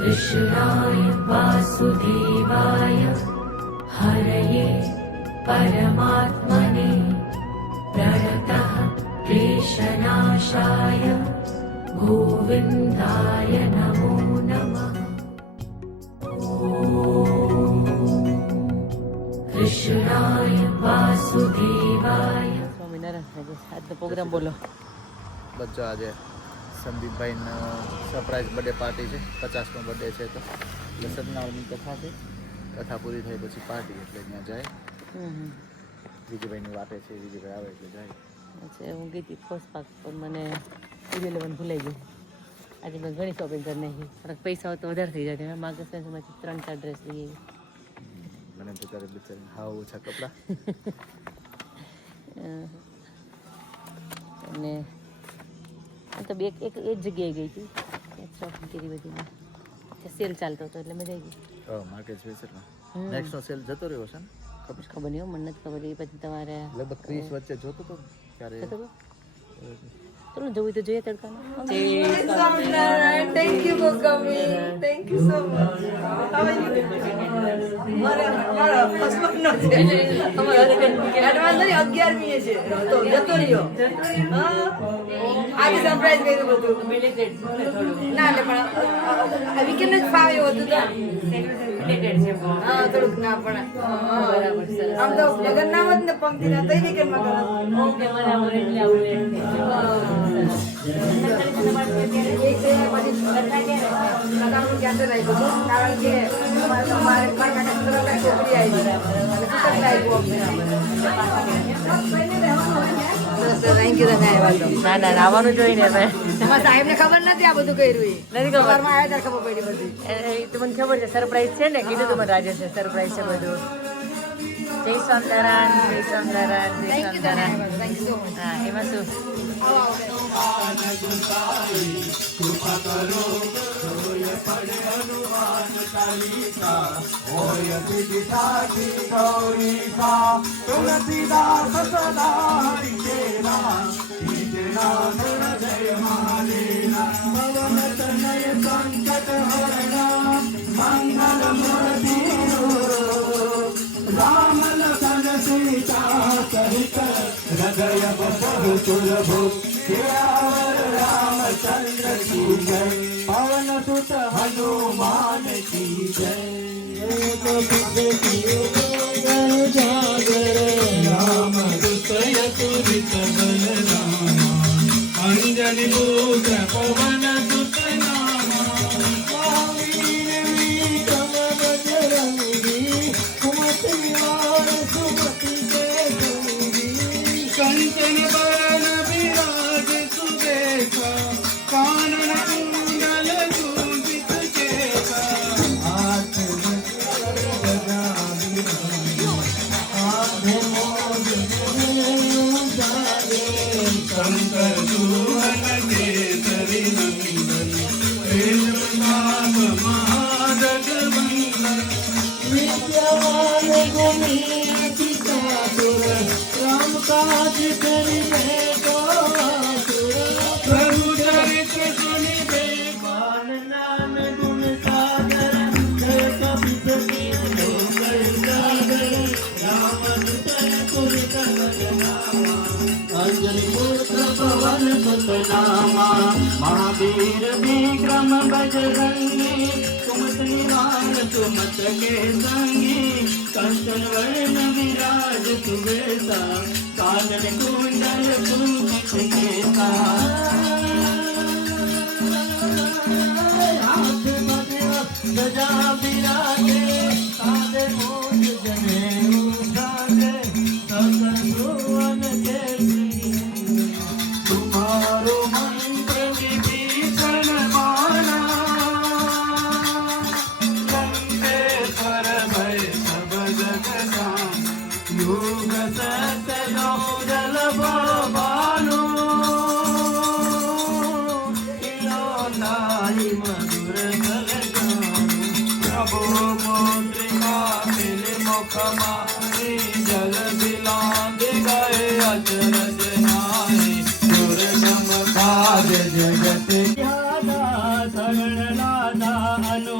कृष्णाय वासुदेवाय हरये परमात्मने प्रणतः क्लेशनाशाय गोविन्दाय नमो नमः। कृष्णाय वासुदेवाय। સ્વામિનારાયણ આજનો પ્રોગ્રામ બોલો. બચ્ચો આજે સંદીપભાઈનો સરપ્રાઈઝ બર્થડે પાર્ટી છે, 50નો બર્થડે છે, તો એટલે સદનાવની કથા છે. કથા પૂરી થઈ પછી પાર્ટી, એટલે ત્યાં જાય. વિજયભાઈની વાટે છે, વિજયભાઈ આવે એટલે જાય. અચ્છા, હું ગઈ હતી ફર્સ્ટ પાર્ક પણ મને વિડીયો લેવાનું ભૂલાઈ ગયું. આજે મેં ઘણી શોપિંગ કરી નાખી. થોડાક પૈસા હોય તો વધારે થઈ જાય. મેં માગસ માંથી 3-4 ડ્રેસ લઈ આવી. મને તો ત્યારે બિચારી હાવ ઓછા કપડાં અને તો બે એક જ જગ્યાએ ગઈ હતી, શોપિંગ કરી બધીમાં. સેલ ચાલતો હતો એટલે મજા આવી ગઈ. માર્કેટ સ્પેશિયલમાં નેક્સ્ટનો સેલ જતો રહ્યો છે ને? ખબર નહીં, મને નથી ખબર. એ પછી તમારે લગભગ 30 વચ્ચે જોતો હતો ત્યારે. ચલો જવું તો જોઈએ તડકામાં. Thank you for coming. Thank you so much. How are you? મારા હસબન્ડ નો છે. એડવાન્સ નહીં 11મી છે તો જતો રહ્યો. આજે સરપ્રાઈઝ કર્યું બધું. ના એટલે પણ વીકેન્ડ જ ફાવ્યો હતું તો થોડુંક ના પણ આમ તો લગન ના હોત ને પંક્તિ ના તઈ વીકેન્ડમાં કરો. ઓકે બરાબર. એટલે આવું ના ના આવવાનું જોઈએ ને. સાહેબ ને ખબર નથી આ બધું કર્યું. નથી ખબર. આવ્યા ત્યારે ખબર પડી બધી. તો મને ખબર છે સરપ્રાઈઝ છે ને, કીધું તું મને રાજે છે સરપ્રાઈઝ છે બધું. જય સ્વામિનારાયણ, જય સ્વામિનારાયણ, જય Swaminarayan. Thank you so much. હા, એમાં શું हृदय बहु सुलभ रामचंद्र की जय, पवन सुत हनुमान की जय। राम दुतय तुरित बलरामा, अंजनी पुत्र पवन सुत नामा, कंचन बरन विराज सुबेसा, कानन कुंडल कुंजित केसा, हाथ गदा आधे मोद शंकर सुवन केसरी नंदन, प्रेम प्रताप महाजगवंदन, विद्यावान गुणी अति चातुर, राम काज करिबे को आतुर, प्रभु चरित्र सुनिबे पान नाम गुण सागर, जय कपि लोक सागर, राम दुतय तुरित बलरामा, अंजनी पुत्र पवन सुत नामा, महावीर विक्रम बजरंगी, सुमत निवार सुमत के संगी, कंचन वर्ण विराज सुबेसा, कानन कुंडल कुंजित केसा, हाथ गदा विराजे, साधे मोद जनेऊ साजे, सकल भुवन केसरी, तुम्हारो मंत्र विभीषण माना, लंकेश्वर भय सब जग जान, युग सत्य जल बानो, इलोनाहि मधुर जल जान, प्रभु मोत्रिका मिल मुखमा, जल बिलांद गए अचरज नाहि, दुर्गम काज जगत ज्ञाना शरण नाना अनु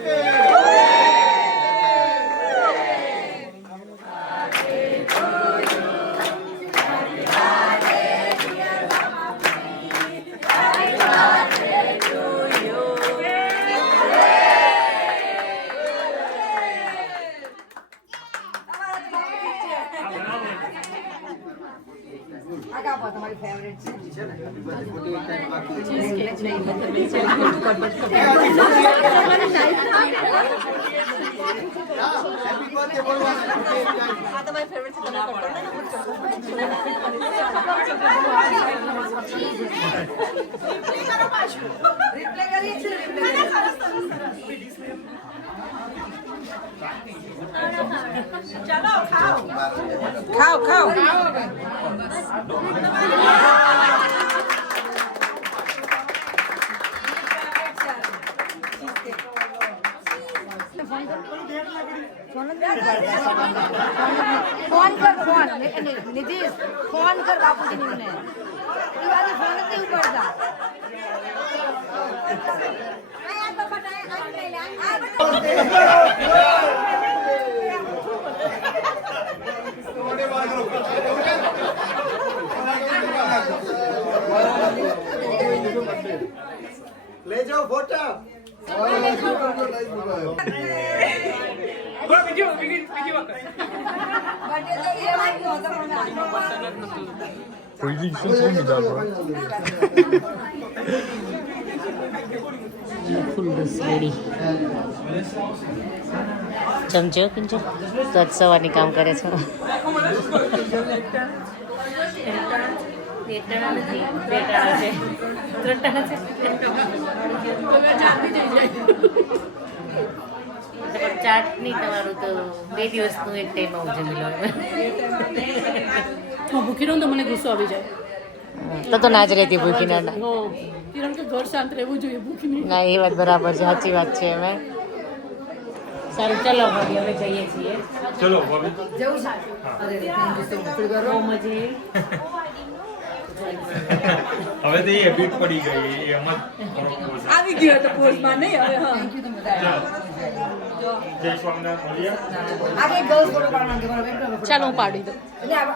ખાઓ ખાઓ ફોન કર ફોન નિધિશ ફોન કર બાપુજી ને ફોન નથી ઉપાડતા ले जाओ फोटो ફૂલ બસ રેડી જમજો કિંજલ તો આજ સવારની કામ કરે છે ચાટની તમારું તો 2 દિવસનું એક ટાઈમ આવું જમી લો ભૂખી રહું તો મને ગુસ્સો આવી જાય તો ના જ રહેતી ભૂખી ના કિરણ કે ઘર શાંત રહેવું જોઈએ ભૂખી નહીં ના એ વાત બરાબર છે સાચી વાત છે અમે સારું ચલો ભાભી હવે જઈએ છીએ ચલો ભાભી જવું સાચું અરે થેન્ક યુ સો મચ બહુ મજા હવે તો એ હેબિટ પડી ગઈ એ એમ જ આવી ગયો તો પોસ્ટમાં નહીં હવે હા થેન્ક યુ તમે બધા જય સ્વામિનારાયણ મળીએ આગે ગર્લ્સ ફોટો પાડવાનો કે મારો બેટો ચાલો હું પાડી દઉં એટલે આ